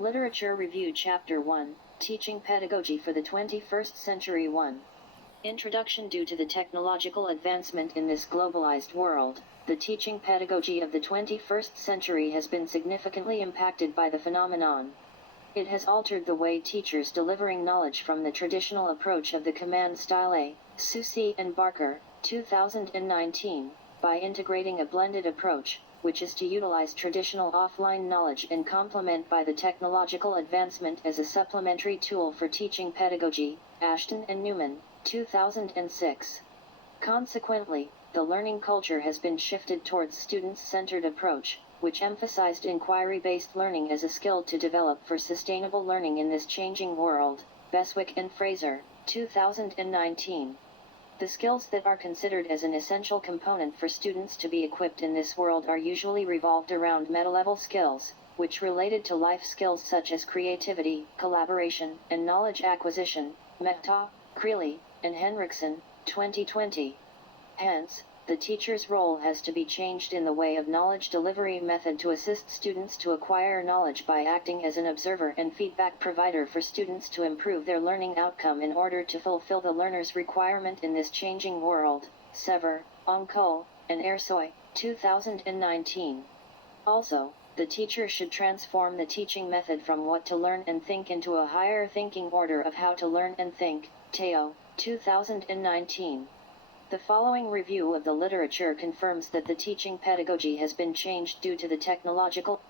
Literature Review Chapter 1, Teaching Pedagogy for the 21st Century 1. Introduction. Due to the technological advancement in this globalized world, the teaching pedagogy of the 21st century has been significantly impacted by the phenomenon. It has altered the way teachers delivering knowledge from the traditional approach of the command style A. Susi and Barker, 2019, by integrating a blended approach, which is to utilize traditional offline knowledge and complement by the technological advancement as a supplementary tool for teaching pedagogy, Ashton and Newman, 2006. Consequently, the learning culture has been shifted towards student-centered approach, which emphasized inquiry-based learning as a skill to develop for sustainable learning in this changing world, Beswick and Fraser, 2019. The skills that are considered as an essential component for students to be equipped in this world are usually revolved around meta-level skills, which related to life skills such as creativity, collaboration, and knowledge acquisition, Mehta, Creeley, and Henriksen, 2020. Hence, the teacher's role has to be changed in the way of knowledge delivery method to assist students to acquire knowledge by acting as an observer and feedback provider for students to improve their learning outcome in order to fulfill the learner's requirement in this changing world, Sever, Onkol, and Ersoy, 2019. Also, the teacher should transform the teaching method from what to learn and think into a higher thinking order of how to learn and think, Teo, 2019. The following review of the literature confirms that the teaching pedagogy has been changed due to the technological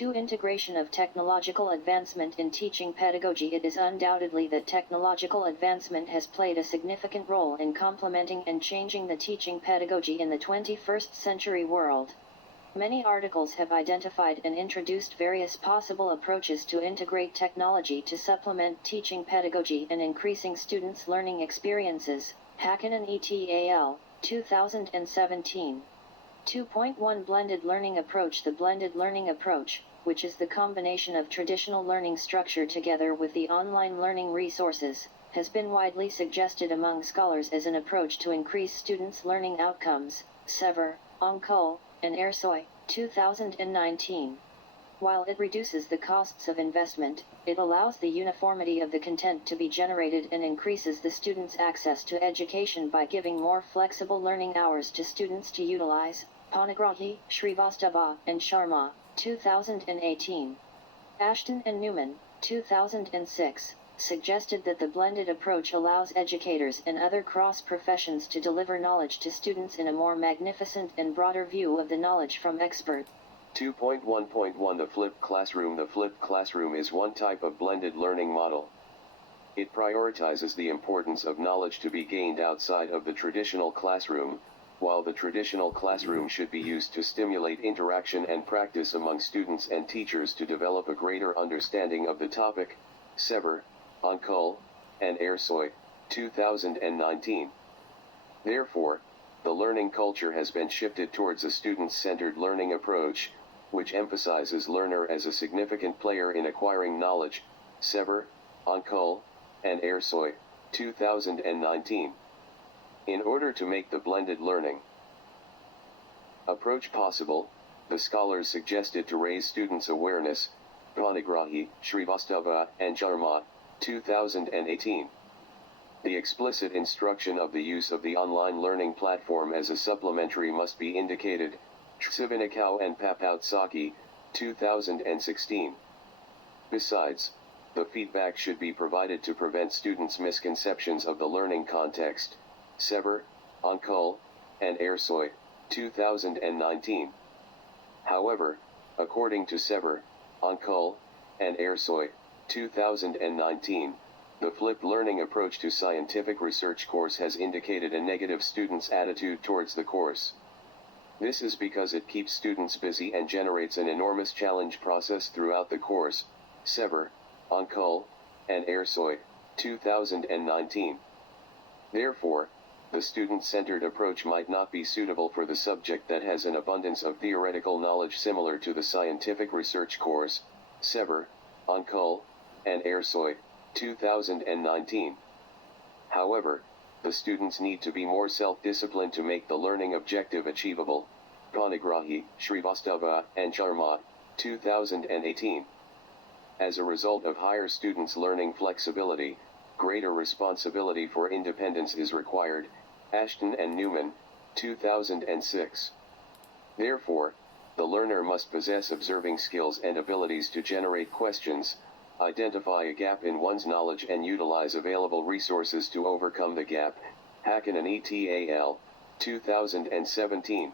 integration of technological advancement in teaching pedagogy. It is undoubtedly that technological advancement has played a significant role in complementing and changing the teaching pedagogy in the 21st century world. Many articles have identified and introduced various possible approaches to integrate technology to supplement teaching pedagogy and increasing students' learning experiences. Hakkinen et al., 2017. 2.1 Blended Learning Approach. The blended learning approach, which is the combination of traditional learning structure together with the online learning resources, has been widely suggested among scholars as an approach to increase students' learning outcomes, Sever, Onkol, and Ersoy, 2019. While it reduces the costs of investment, it allows the uniformity of the content to be generated and increases the students' access to education by giving more flexible learning hours to students to utilize. Panigrahi, Srivastava, and Sharma, 2018. Ashton and Newman, 2006, suggested that the blended approach allows educators and other cross-professions to deliver knowledge to students in a more magnificent and broader view of the knowledge from experts. 2.1.1 The Flipped Classroom. The flipped classroom is one type of blended learning model. It prioritizes the importance of knowledge to be gained outside of the traditional classroom, while the traditional classroom should be used to stimulate interaction and practice among students and teachers to develop a greater understanding of the topic. Sever, Onkol, and Ersoy, 2019. Therefore, the learning culture has been shifted towards a student-centered learning approach, which emphasizes learner as a significant player in acquiring knowledge. Sever, Onkol, and Ersoy, 2019. In order to make the blended learning approach possible, the scholars suggested to raise students' awareness. Panigrahi, Srivastava, and Sharma, 2018. The explicit instruction of the use of the online learning platform as a supplementary must be indicated. Tsivinikau and Papoutsaki, 2016. Besides, the feedback should be provided to prevent students' misconceptions of the learning context. Sever, Onkol, and Ersoy, 2019. However, according to Sever, Onkol, and Ersoy, 2019, the flipped learning approach to scientific research course has indicated a negative students' attitude towards the course. This is because it keeps students busy and generates an enormous challenge process throughout the course. Sever, Onkol, and Ersoy, 2019. Therefore, the student-centered approach might not be suitable for the subject that has an abundance of theoretical knowledge similar to the scientific research course. Sever, Onkol, and Ersoy, 2019. However, the students need to be more self-disciplined to make the learning objective achievable. Panigrahi, Srivastava, and Sharma, 2018. as a result of higher students' learning flexibility, greater responsibility for independence is required. Ashton and Newman, 2006. Therefore, the learner must possess observing skills and abilities to generate questions, identify a gap in one's knowledge and utilize available resources to overcome the gap. Hakkinen et al., 2017.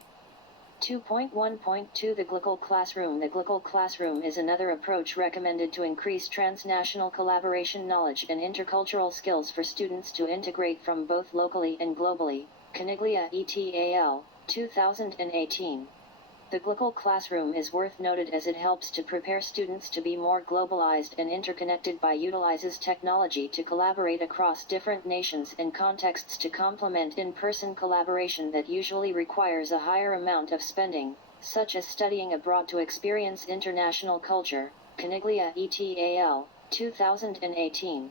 2.1.2 The Global Classroom. The global classroom is another approach recommended to increase transnational collaboration, knowledge and intercultural skills for students to integrate from both locally and globally. Caniglia et al., 2018. The global classroom is worth noted as it helps to prepare students to be more globalized and interconnected by utilizes technology to collaborate across different nations and contexts to complement in-person collaboration that usually requires a higher amount of spending, such as studying abroad to experience international culture. Caniglia et al., 2018.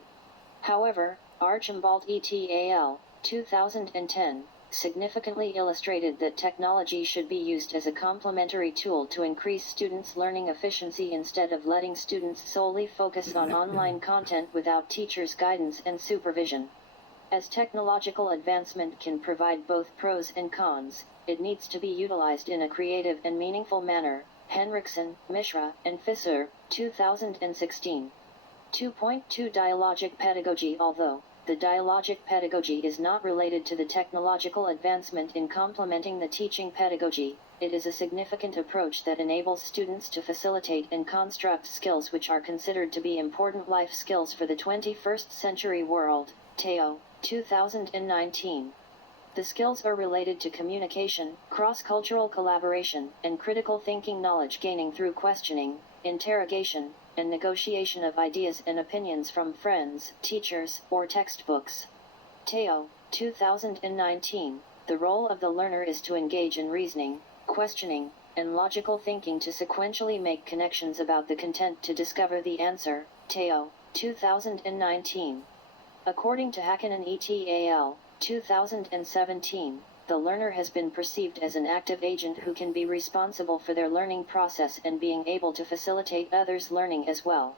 However, Archibald et al., 2010, significantly illustrated that technology should be used as a complementary tool to increase students' learning efficiency instead of letting students solely focus on online content without teachers' guidance and supervision. As technological advancement can provide both pros and cons, it needs to be utilized in a creative and meaningful manner. Henriksen, Mishra, and Fisser, 2016. 2.2 Dialogic pedagogy. Although the dialogic pedagogy is not related to the technological advancement in complementing the teaching pedagogy, it is a significant approach that enables students to facilitate and construct skills which are considered to be important life skills for the 21st century world. Teo, 2019. The skills are related to communication, cross-cultural collaboration, and critical thinking, knowledge gaining through questioning, interrogation, and negotiation of ideas and opinions from friends, teachers, or textbooks. Teo, 2019. The role of the learner is to engage in reasoning, questioning, and logical thinking to sequentially make connections about the content to discover the answer. Teo, 2019. According to Hakkinen et al., 2017, the learner has been perceived as an active agent who can be responsible for their learning process and being able to facilitate others' learning as well.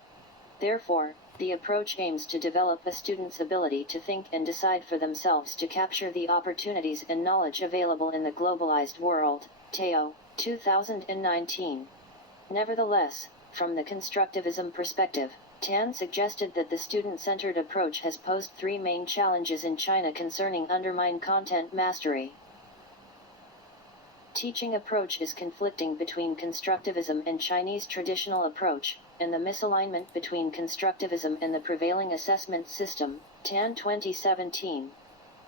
Therefore, the approach aims to develop a student's ability to think and decide for themselves to capture the opportunities and knowledge available in the globalized world. Teo, 2019. Nevertheless, from the constructivism perspective, Tan suggested that the student-centered approach has posed three main challenges in China concerning undermined content mastery. Teaching approach is conflicting between constructivism and Chinese traditional approach, and the misalignment between constructivism and the prevailing assessment system. Tan 2017.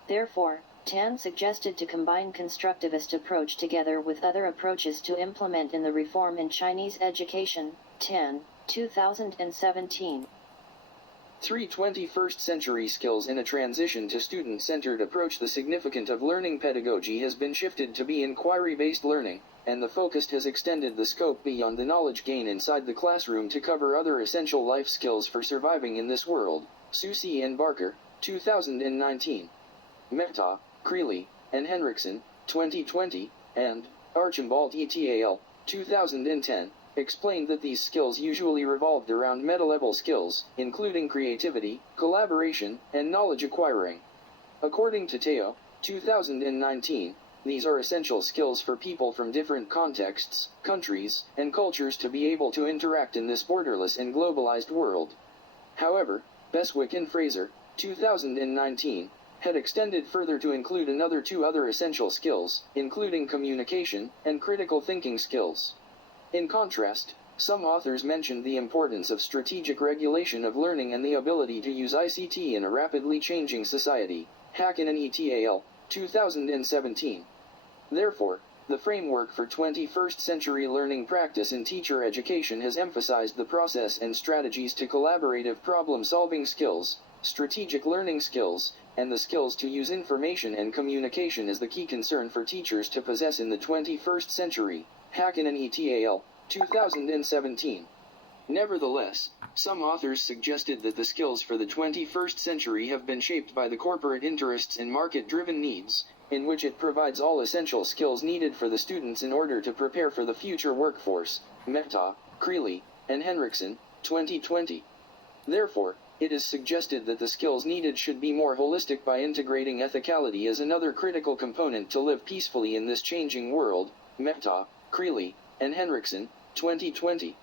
Therefore, Tan suggested to combine constructivist approach together with other approaches to implement in the reform in Chinese education. Tan, 2017. 3. 21st century skills in a transition to student-centered approach. The significance of learning pedagogy has been shifted to be inquiry-based learning, and the focus has extended the scope beyond the knowledge gain inside the classroom to cover other essential life skills for surviving in this world. Susi and Barker, 2019. Mehta, Creeley, and Henriksen, 2020, and Archibald et al., 2010. Explained that these skills usually revolved around meta-level skills, including creativity, collaboration, and knowledge acquiring. According to Teo, 2019, these are essential skills for people from different contexts, countries, and cultures to be able to interact in this borderless and globalized world. However, Beswick and Fraser, 2019, had extended further to include two other essential skills, including communication and critical thinking skills. In contrast, some authors mentioned the importance of strategic regulation of learning and the ability to use ICT in a rapidly changing society. Hakkinen et al., 2017. Therefore, the framework for 21st century learning practice in teacher education has emphasized the process and strategies to collaborative problem-solving skills, strategic learning skills, and the skills to use information and communication as the key concern for teachers to possess in the 21st century. Hakkinen et al., 2017. Nevertheless, some authors suggested that the skills for the 21st century have been shaped by the corporate interests and market-driven needs, in which it provides all essential skills needed for the students in order to prepare for the future workforce. Mehta, Creeley, and Henriksen, 2020. Therefore, it is suggested that the skills needed should be more holistic by integrating ethicality as another critical component to live peacefully in this changing world. Mehta, Creeley, and Henriksen, 2020.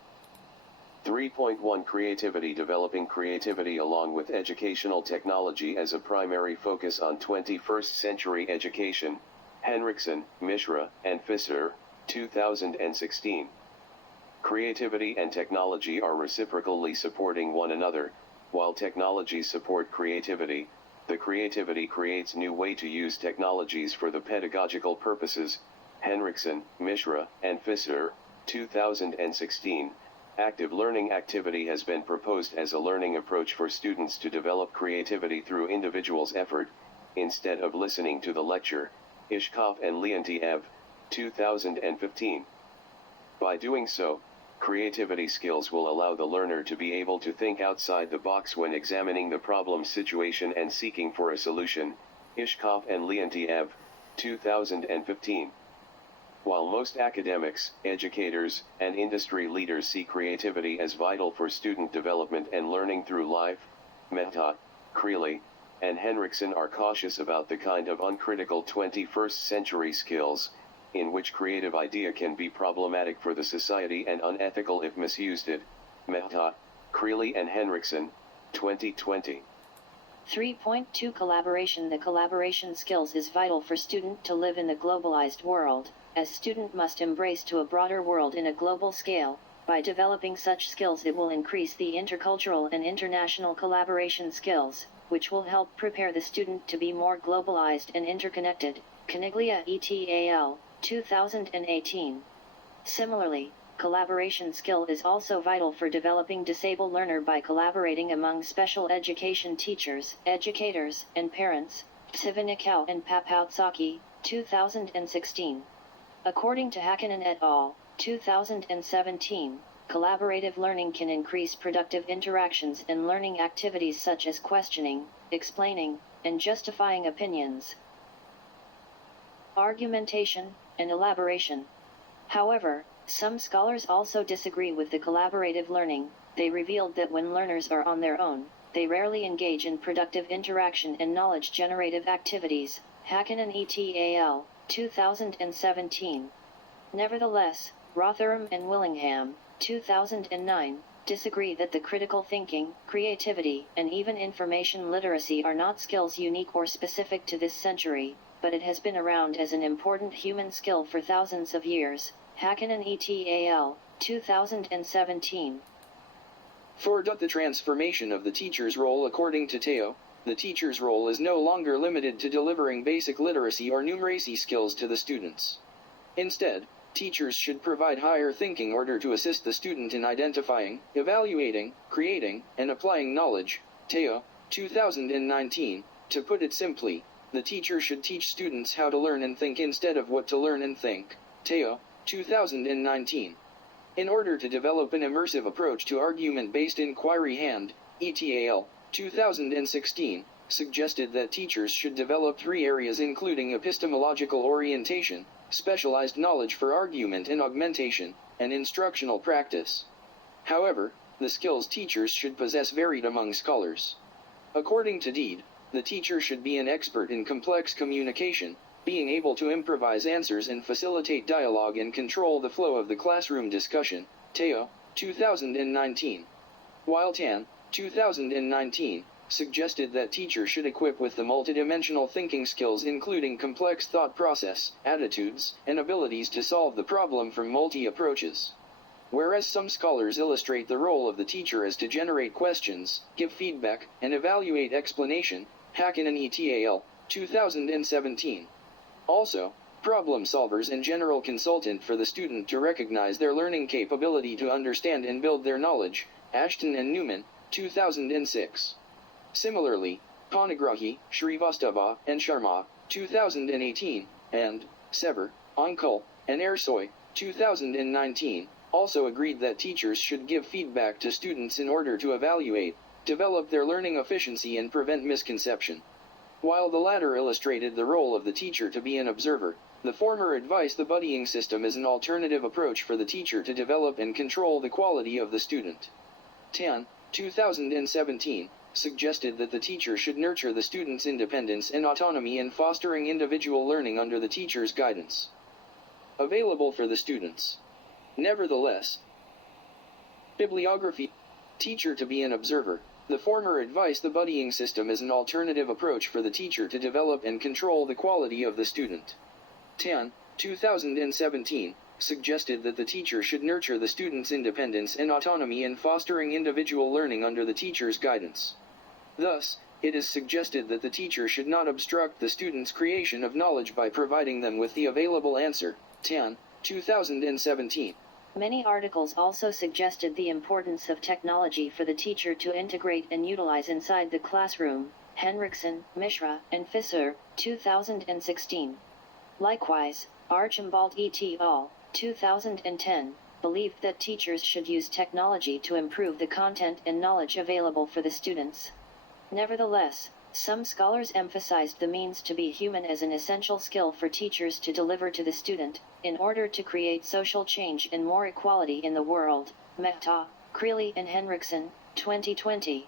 3.1 Creativity. Developing creativity along with educational technology as a primary focus on 21st century education. Henriksen, Mishra, and Fisser, 2016. Creativity and technology are reciprocally supporting one another. While technologies support creativity, the creativity creates new way to use technologies for the pedagogical purposes. Henriksen, Mishra, and Fisser, 2016. Active learning activity has been proposed as a learning approach for students to develop creativity through individuals' effort, instead of listening to the lecture. Ishkov and Leontiev, 2015. By doing so, creativity skills will allow the learner to be able to think outside the box when examining the problem situation and seeking for a solution. Ishkov and Leontiev, 2015. While most academics, educators, and industry leaders see creativity as vital for student development and learning through life, Mehta, Creeley, and Henriksen are cautious about the kind of uncritical 21st century skills, in which creative idea can be problematic for the society and unethical if misused. Mehta, Creeley and Henriksen, 2020. 3.2 Collaboration. The collaboration skills is vital for student to live in the globalized world, as student must embrace to a broader world in a global scale. By developing such skills it will increase the intercultural and international collaboration skills, which will help prepare the student to be more globalized and interconnected. Caniglia et al., 2018. Similarly, collaboration skill is also vital for developing disabled learner by collaborating among special education teachers, educators, and parents. Tsivanikau and Papoutsaki, 2016. According to Hakkinen et al., 2017, collaborative learning can increase productive interactions and learning activities such as questioning, explaining, and justifying opinions, argumentation, and elaboration. However, some scholars also disagree with the collaborative learning. They revealed that when learners are on their own, they rarely engage in productive interaction and knowledge-generative activities. Hakkinen et al., 2017. Nevertheless, Rotherham and Willingham, 2009, disagree that the critical thinking, creativity, and even information literacy are not skills unique or specific to this century, but it has been around as an important human skill for thousands of years. Hakkinen et al., 2017. 4. The transformation of the teacher's role. According to Teo, the teacher's role is no longer limited to delivering basic literacy or numeracy skills to the students. Instead, teachers should provide higher thinking in order to assist the student in identifying, evaluating, creating, and applying knowledge. Teo, 2019. To put it simply, the teacher should teach students how to learn and think instead of what to learn and think. Teo, 2019. In order to develop an immersive approach to argument-based inquiry, Hand, et al., 2016, suggested that teachers should develop 3 areas including epistemological orientation, specialized knowledge for argument and augmentation, and instructional practice. However, the skills teachers should possess varied among scholars. According to Deed, the teacher should be an expert in complex communication, being able to improvise answers and facilitate dialogue and control the flow of the classroom discussion. Teo, 2019. While Tan, 2019, suggested that teachers should equip with the multidimensional thinking skills including complex thought process, attitudes, and abilities to solve the problem from multi-approaches. Whereas some scholars illustrate the role of the teacher as to generate questions, give feedback, and evaluate explanation. Hakkinen et al., 2017. Also, problem solvers and general consultant for the student to recognize their learning capability to understand and build their knowledge. Ashton and Newman, 2006. Similarly, Panigrahi, Shrivastava, and Sharma, 2018, and Sever, Ankul, and Ersoy, 2019, also agreed that teachers should give feedback to students in order to evaluate, develop their learning efficiency and prevent misconception. While the latter illustrated the role of the teacher to be an observer, the former advised the buddying system as an alternative approach for the teacher to develop and control the quality of the student. Tan, 2017, suggested that the teacher should nurture the student's independence and autonomy in fostering individual learning under the teacher's guidance. Available for the students. Nevertheless, bibliography. Teacher to be an observer. The former advice the buddying system is an alternative approach for the teacher to develop and control the quality of the student. Tan, 2017, suggested that the teacher should nurture the student's independence and autonomy in fostering individual learning under the teacher's guidance. Thus, it is suggested that the teacher should not obstruct the student's creation of knowledge by providing them with the available answer. Tan, 2017. Many articles also suggested the importance of technology for the teacher to integrate and utilize inside the classroom. Henriksen, Mishra, and Fisser, 2016. Likewise, Archibald et al., 2010, believed that teachers should use technology to improve the content and knowledge available for the students. Nevertheless, some scholars emphasized the means to be human as an essential skill for teachers to deliver to the student, in order to create social change and more equality in the world. Mehta, Creeley and Henriksen, 2020.